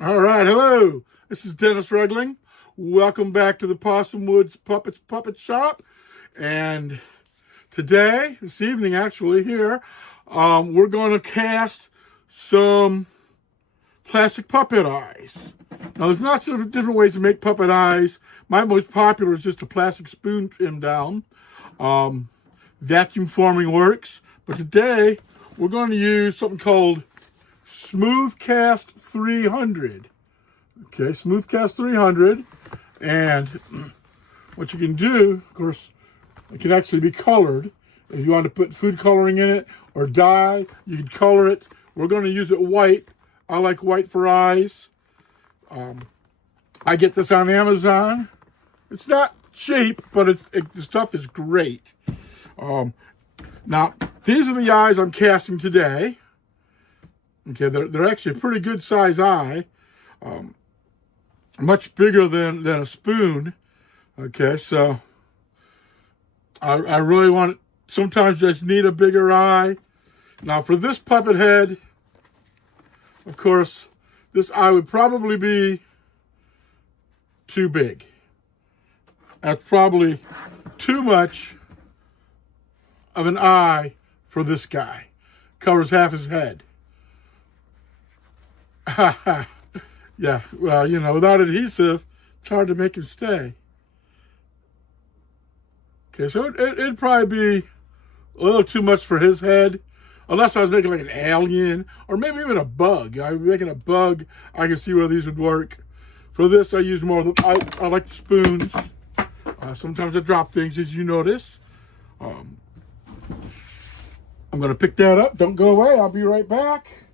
All right, hello. This is Dennis Regling. Welcome back to the Possum Woods Puppet Shop. And this evening, actually, here, we're going to cast some plastic puppet eyes. Now, there's lots of different ways to make puppet eyes. My most popular is just a plastic spoon trimmed down. Vacuum forming works. But today, we're going to use something called Smooth Cast 300. Okay, Smooth Cast 300. And what you can do, of course, it can actually be colored. If you want to put food coloring in it or dye, you can color it. We're going to use it white. I like white for eyes. I get this on Amazon. It's not cheap, but the stuff is great. Now, these are the eyes I'm casting today. Okay, they're actually a pretty good size eye. Much bigger than a spoon. Okay, so I really want, sometimes just need a bigger eye. Now for this puppet head, of course, this eye would probably be too big. That's probably too much of an eye for this guy. Covers half his head. Yeah, well, without adhesive, it's hard to make him stay. Okay, so it'd probably be a little too much for his head, unless I was making like an alien, or maybe even a bug. I was making a bug, I can see where these would work. For this, I use more of the, I like the spoons. Sometimes I drop things, as you notice. I'm going to pick that up. Don't go away. I'll be right back.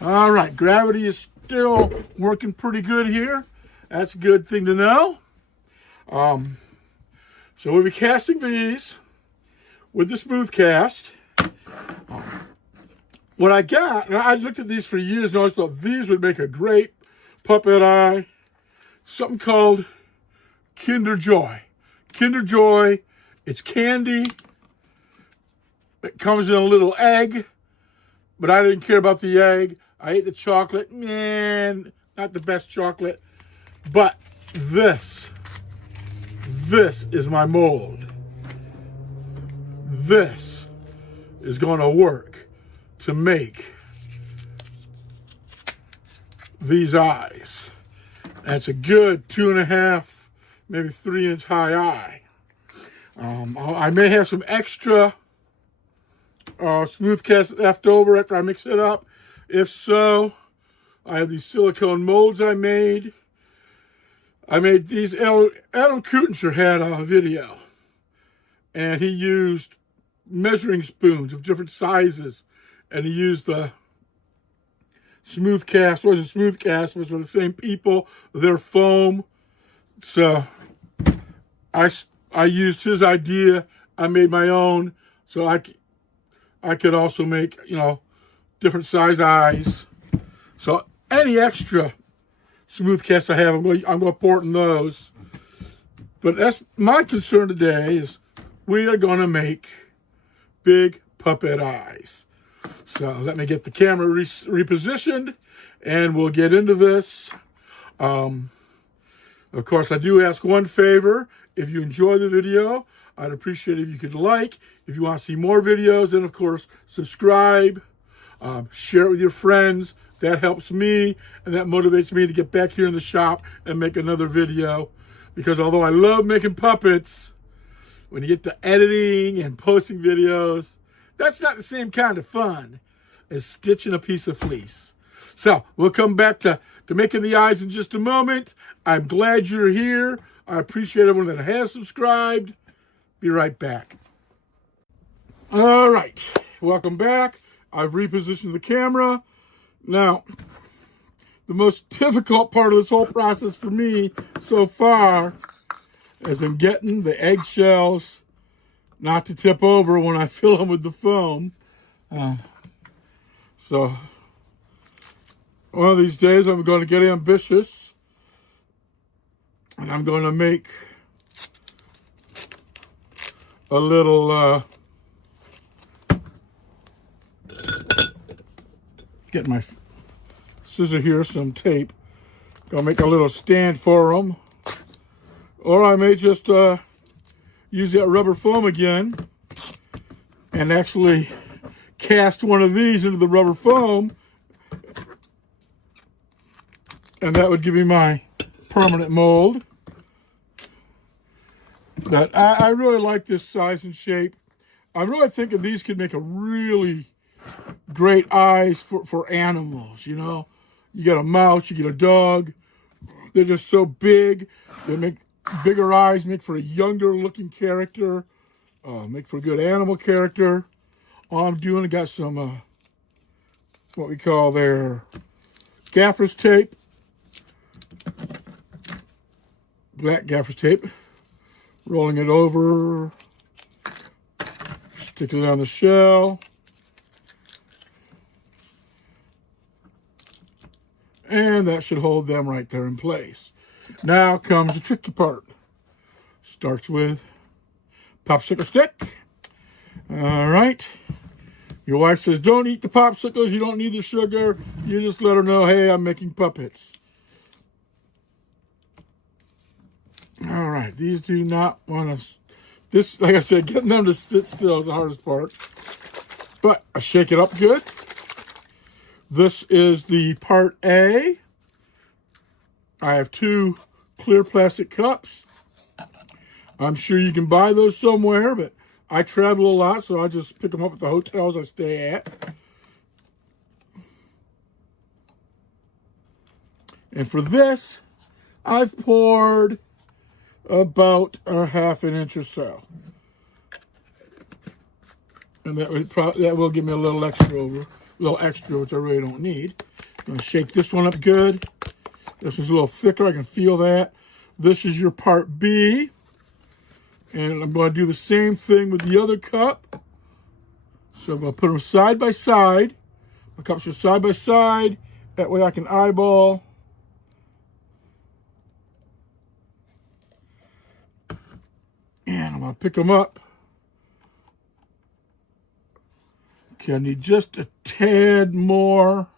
All right, gravity is still working pretty good here. That's a good thing to know. So we'll be casting these with the smooth cast. What I got, and I looked at these for years and always thought these would make a great puppet eye. Something called Kinder Joy. Kinder Joy, it's candy. It comes in a little egg, but I didn't care about the egg. I ate the chocolate. Man, not the best chocolate. But this is my mold. This is going to work to make these eyes. That's a good 2.5, maybe 3-inch high eye. I may have some extra smooth cast left over after I mix it up. If so, I have these silicone molds I made. I made these. Adam Kutenscher had a video, and he used measuring spoons of different sizes, and he used the smooth cast. Wasn't smooth cast, was for the same people. They're foam. So I used his idea. I made my own, so I could also make, different size eyes. So any extra smooth casts I have, I'm going to pour it in those. But that's my concern today, is we are going to make big puppet eyes. So let me get the camera repositioned, and we'll get into this. Of course, I do ask one favor. If you enjoy the video, I'd appreciate it if you could like. If you want to see more videos, and of course, subscribe. Share it with your friends. That helps me, and that motivates me to get back here in the shop and make another video. Because although I love making puppets, when you get to editing and posting videos, that's not the same kind of fun as stitching a piece of fleece. So we'll come back to making the eyes in just a moment. I'm glad you're here. I appreciate everyone that has subscribed. Be right back. All right, welcome back. I've repositioned the camera. Now, the most difficult part of this whole process for me so far has been getting the eggshells not to tip over when I fill them with the foam. So, one of these days I'm going to get ambitious, and I'm going to make a little Get my scissor here, some tape. Gonna make a little stand for them. Or I may just use that rubber foam again and actually cast one of these into the rubber foam, and that would give me my permanent mold. But I really like this size and shape. I'm really thinking these could make a really great eyes for animals, you know. You get a mouse, you get a dog. They're just so big. They make bigger eyes, make for a younger looking character, make for a good animal character. All I'm doing, I got some, what we call their gaffer's tape. Black gaffer's tape. Rolling it over. Stick it on the shell. And that should hold them right there in place. Now comes the tricky part. Starts with popsicle stick. All right. Your wife says, don't eat the popsicles. You don't need the sugar. You just let her know, hey, I'm making puppets. All right. These do not want to... This, like I said, getting them to sit still is the hardest part. But I shake it up good. This is the part A. I have 2 clear plastic cups. I'm sure you can buy those somewhere, but I travel a lot, so I just pick them up at the hotels I stay at. And for this, I've poured about a ½ an inch or so. And that will give me a little extra, which I really don't need. I'm going to shake this one up good. This is a little thicker. I can feel that. This is your part B. And I'm going to do the same thing with the other cup. So I'm going to put them side by side. My cups are side by side. That way I can eyeball. And I'm going to pick them up. Okay, I need just a tad more.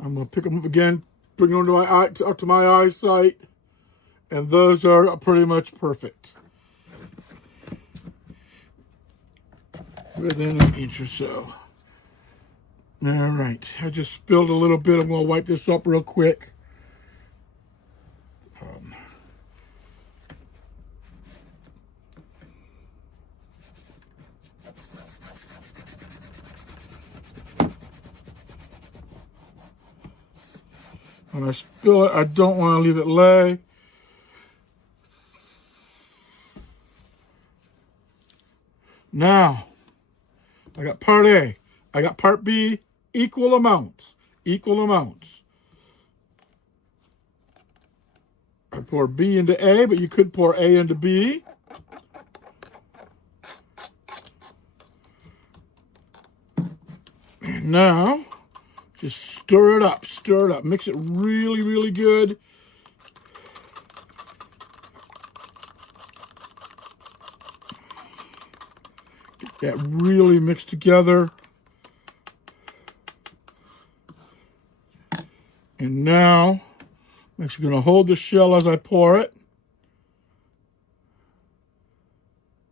I'm going to pick them up again, bring them to up to my eyesight, and those are pretty much perfect. Within an inch or so. All right, I just spilled a little bit. I'm going to wipe this up real quick. When I spill it, I don't want to leave it lay. Now, I got part A. I got part B, equal amounts. Equal amounts. I pour B into A, but you could pour A into B. And now, just stir it up, mix it really, really good. Get that really mixed together. And now, I'm actually going to hold the shell as I pour it.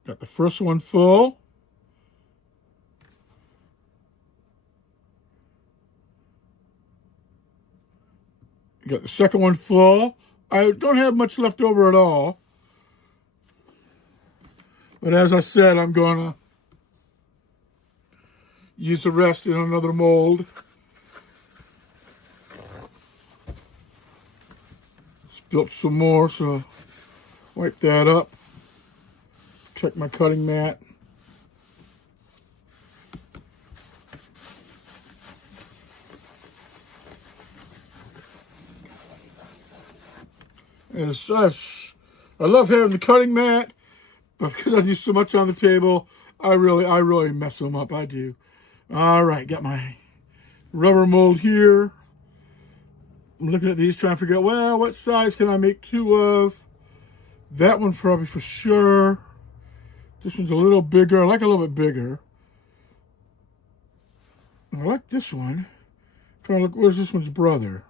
Got the first one full. Got the second one full. I don't have much left over at all. But as I said, I'm going to use the rest in another mold. Spilt some more, so wipe that up. Check my cutting mat. And as such, I love having the cutting mat, but because I do so much on the table, I really mess them up. I do. All right, got my rubber mold here. I'm looking at these, trying to figure out, well, what size can I make 2 of? That one probably for sure. This one's a little bigger. I like a little bit bigger. I like this one. Trying to look, where's this one's brother?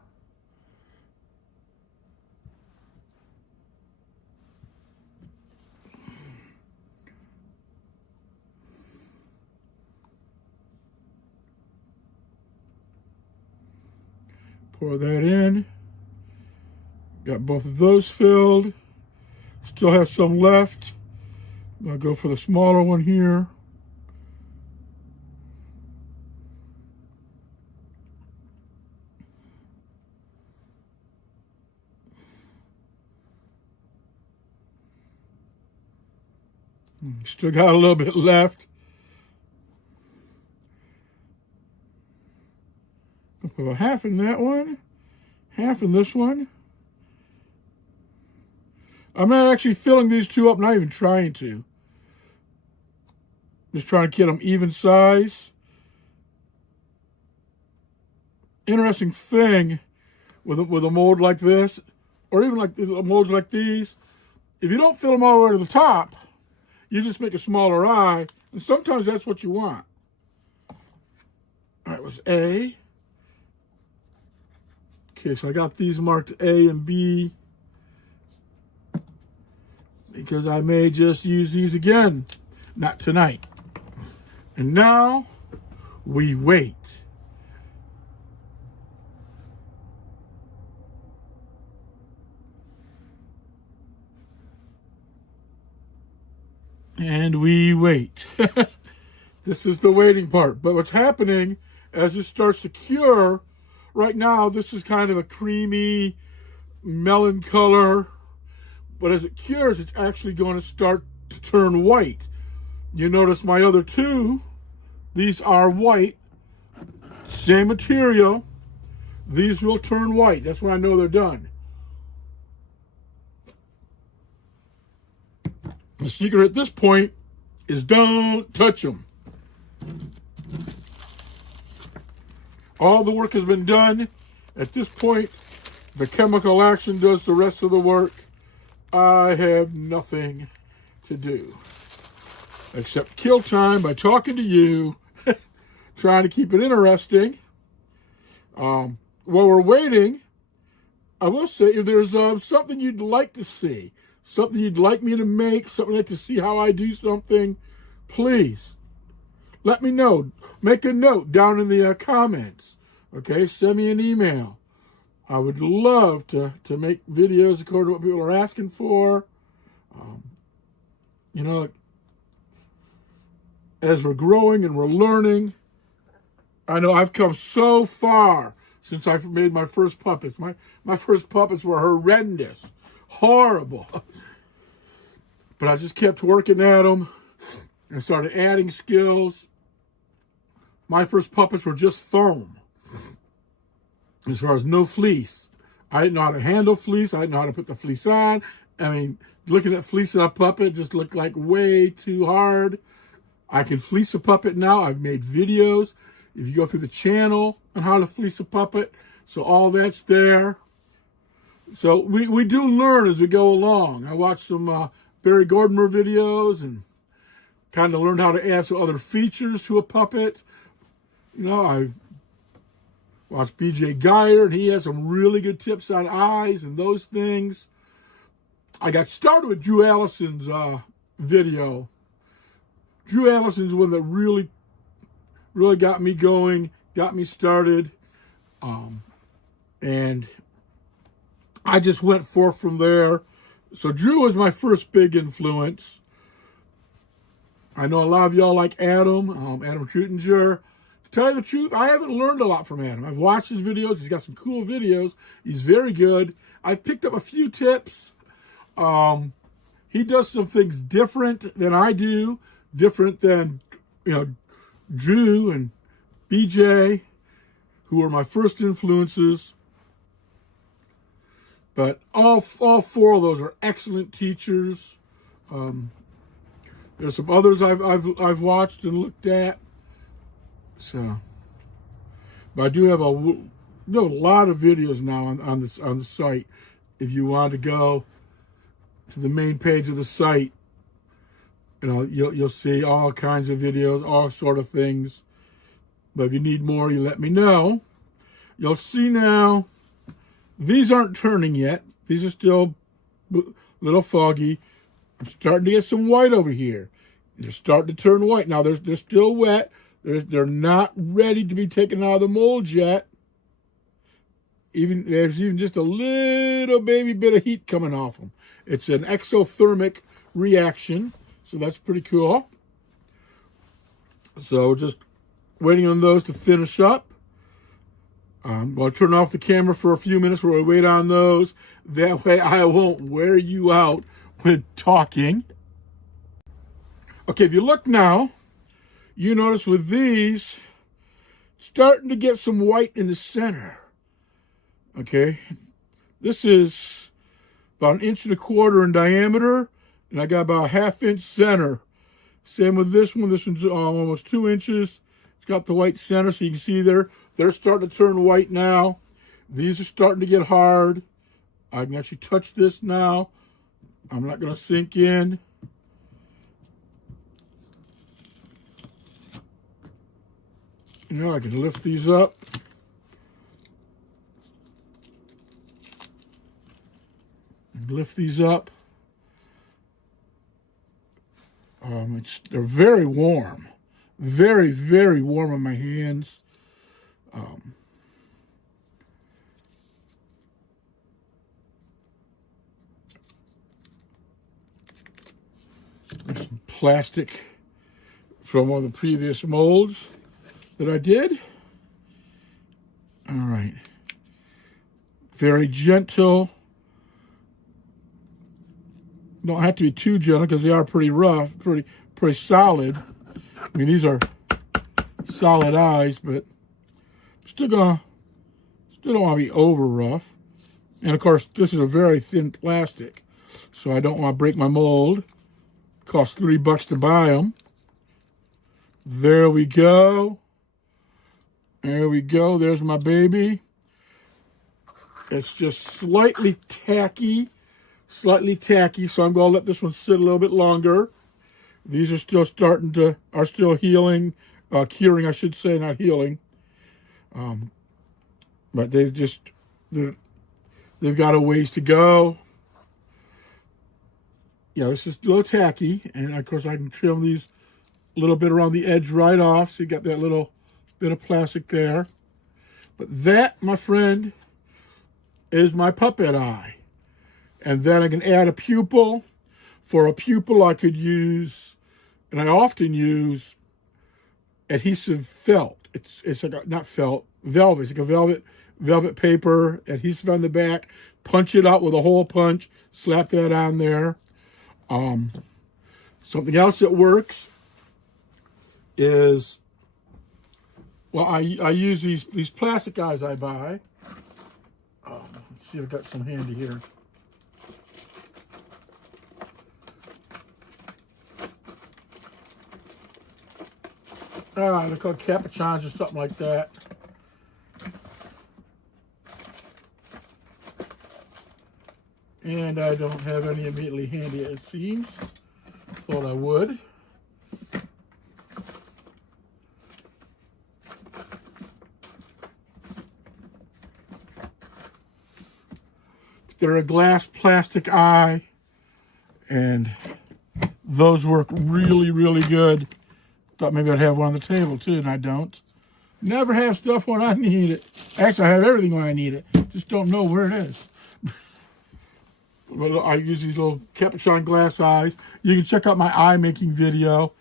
Pour that in. Got both of those filled. Still have some left. I'm going to go for the smaller one here. Still got a little bit left. I'll put about half in that one, half in this one. I'm not actually filling these two up, not even trying to. Just trying to get them even size. Interesting thing with a mold like this, or even like molds like these, if you don't fill them all the way to the top, you just make a smaller eye, and sometimes that's what you want. All right, it was A. Okay, so I got these marked A and B because I may just use these again, not tonight. And now we wait. And we wait. This is the waiting part. But what's happening as it starts to cure, right now this is kind of a creamy melon color. But as it cures, it's actually going to start to turn white. You notice my other two, these are white. Same material. These will turn white. That's when I know they're done. The secret at this point is don't touch them. All the work has been done. At this point, the chemical action does the rest of the work. I have nothing to do except kill time by talking to you, trying to keep it interesting. While we're waiting, I will say if there's something you'd like to see, something you'd like me to make, something like to see how I do something, please let me know. Make a note down in the comments. Okay, send me an email. I would love to make videos according to what people are asking for. You know, as we're growing and we're learning, I know I've come so far since I've made my first puppets. My first puppets were horrendous, horrible. But I just kept working at them and started adding skills. My first puppets were just foam. As far as no fleece. I didn't know how to handle fleece. I didn't know how to put the fleece on. I mean, looking at fleecing a puppet just looked like way too hard. I can fleece a puppet now. I've made videos. If you go through the channel on how to fleece a puppet, so all that's there. So we do learn as we go along. I watched some Barry Gordmer videos and kind of learned how to add some other features to a puppet. You know, I've watched BJ Geyer, and he has some really good tips on eyes and those things. I got started with Drew Allison's video. Drew Allison's one that really got me going, got me started. And I just went forth from there. So Drew was my first big influence. I know a lot of y'all like Adam Krutinger. To tell you the truth, I haven't learned a lot from Adam. I've watched his videos. He's got some cool videos. He's very good. I've picked up a few tips. He does some things different than I do, different than, you know, Drew and BJ, who were my first influences. But all four of those are excellent teachers. There's some others I've watched and looked at. So, but I do have a lot of videos now on the site. If you want to go to the main page of the site, you know, you'll see all kinds of videos, all sort of things. But if you need more, you let me know. You'll see now, these aren't turning yet. These are still a little foggy. I'm starting to get some white over here. They're starting to turn white. Now, they're still wet. They're not ready to be taken out of the mold yet. There's even just a little baby bit of heat coming off them. It's an exothermic reaction, so that's pretty cool. So just waiting on those to finish up. I'm going to turn off the camera for a few minutes while we wait on those. That way I won't wear you out with talking. Okay, if you look now, you notice with these, starting to get some white in the center. Okay, this is about 1.25 inches in diameter, and I got about a 1/2 inch center. Same with this one. This one's almost 2 inches. It's got the white center, so you can see they're starting to turn white now. These are starting to get hard. I can actually touch this now. I'm not going to sink in. Now I can lift these up. Lift these up. They're very warm. Very, very warm on my hands. There's some plastic from one of the previous molds that I did. All right. Very gentle. Don't have to be too gentle because they are pretty rough, pretty solid. I mean, these are solid eyes, but still don't want to be over rough. And of course, this is a very thin plastic, so I don't want to break my mold. Cost $3 to buy them. There we go. There we go. There's my baby. It's just slightly tacky, so I'm going to let this one sit a little bit longer. These are still still healing, curing, I should say, not healing. But they've got a ways to go. Yeah, this is a little tacky, and of course I can trim these a little bit around the edge right off, so you got that little bit of plastic there. But that, my friend, is my puppet eye. And then I can add a pupil. For a pupil, I could use, and I often use, adhesive felt. It's like not felt, velvet. It's like a velvet paper, adhesive on the back. Punch it out with a hole punch. Slap that on there. Something else that works is, well, I use these plastic eyes I buy. Let's see if I've got some handy here. They're called capuchons or something like that. And I don't have any immediately handy, it seems. Thought I would. They're a glass plastic eye, and those work really, really good. Thought maybe I'd have one on the table too, and I don't. Never have stuff when I need it. Actually, I have everything when I need it. Just don't know where it is. Well, I use these little capuchon glass eyes. You can check out my eye making video,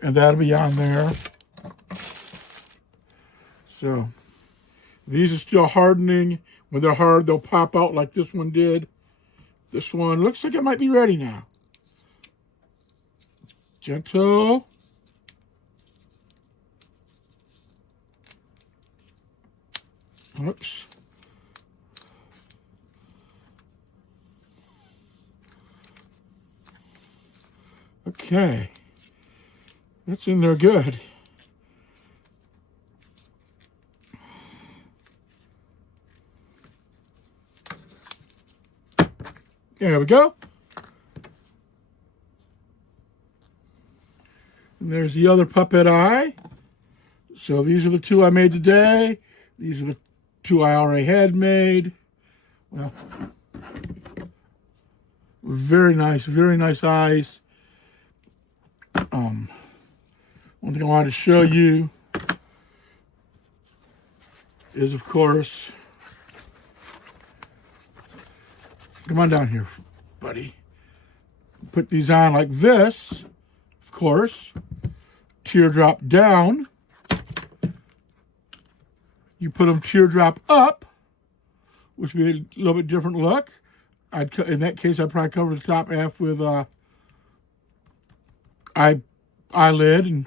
and that'll be on there. So, these are still hardening. When they're hard, they'll pop out like this one did. This one looks like it might be ready now. Gentle. Whoops. Okay. That's in there good. There we go. And there's the other puppet eye. So these are the two I made today. These are the two I already had made. Well, very nice eyes. One thing I wanted to show you is, of course, come on down here, buddy. Put these on like this, of course. Teardrop down. You put them teardrop up, which would be a little bit different look. In that case, I'd probably cover the top half with eyelid, and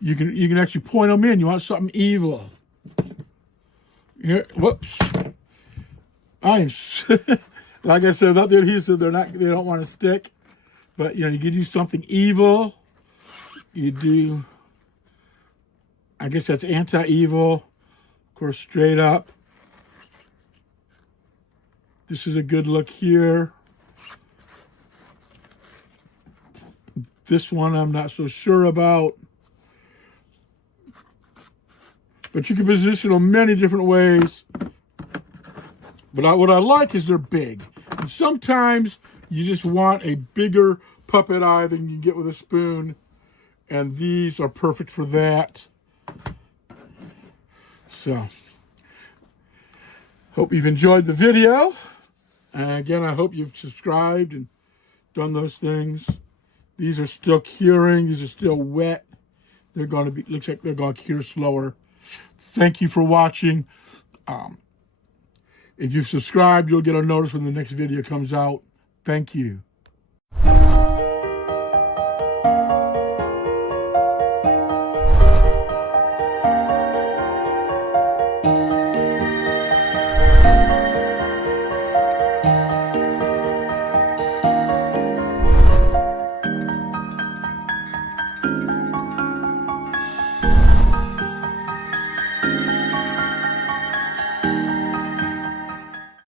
you can actually point them in. You want something evil. Here, whoops. Like I said, without the adhesive, they don't want to stick. But you can do something evil. You do, I guess that's anti-evil. Of course, straight up. This is a good look here. This one I'm not so sure about. But you can position them many different ways. But what I like is they're big. And sometimes you just want a bigger puppet eye than you can get with a spoon. And these are perfect for that. So, hope you've enjoyed the video. And again, I hope you've subscribed and done those things. These are still curing. These are still wet. They're going to be, looks like they're going to cure slower. Thank you for watching. If you've subscribed, you'll get a notice when the next video comes out. Thank you.